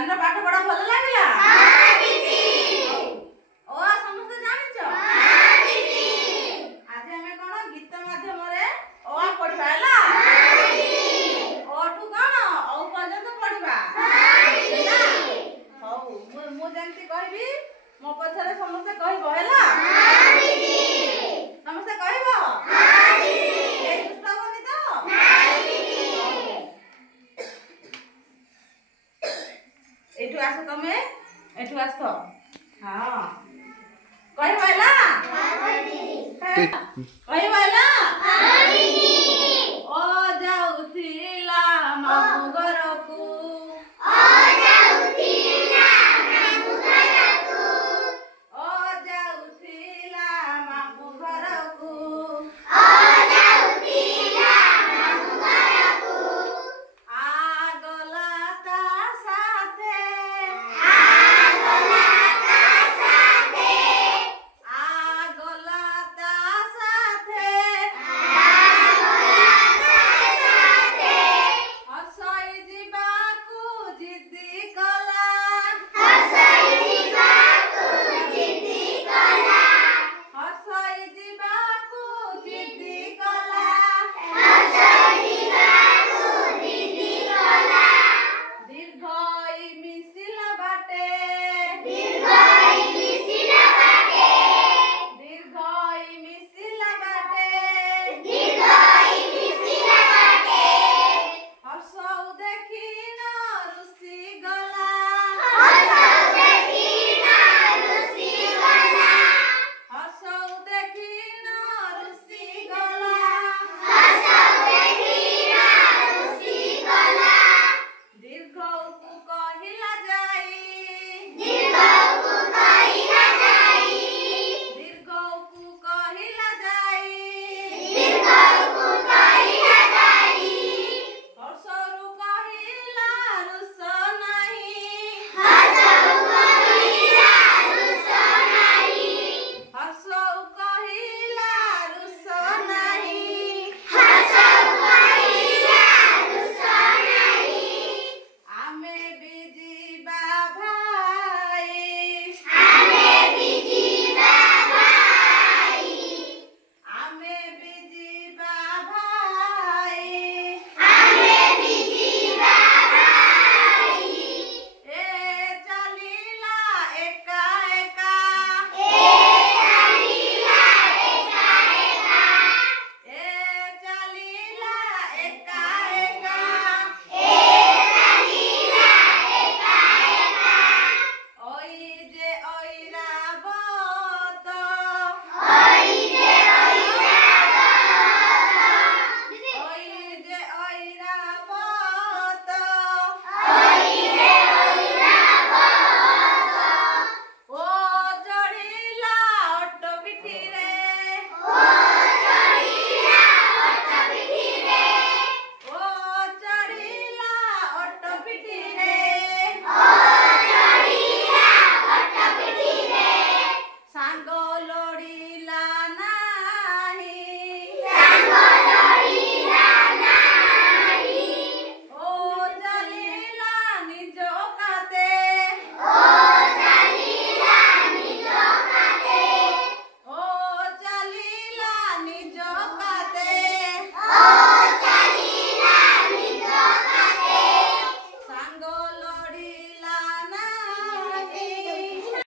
काली पाठ पढ़ा भल लागला हां दीदी ओ समस्त जानिछ हां दीदी आज हमें कोन गीत माध्यम रे ओ पढ़बा हला हां दीदी ओ ठु कोन ओ पर्यंत पढ़बा हां दीदी हौ मु जानती कहबी मो पछरे समस्त कहबो हला हां दीदी समस्त कहबो हां दीदी ए दुष्ट होनी तो नहीं दीदी एठू आस तमे एठू आस तो हां कहबो हला हां दीदी कहबो हला हां दीदी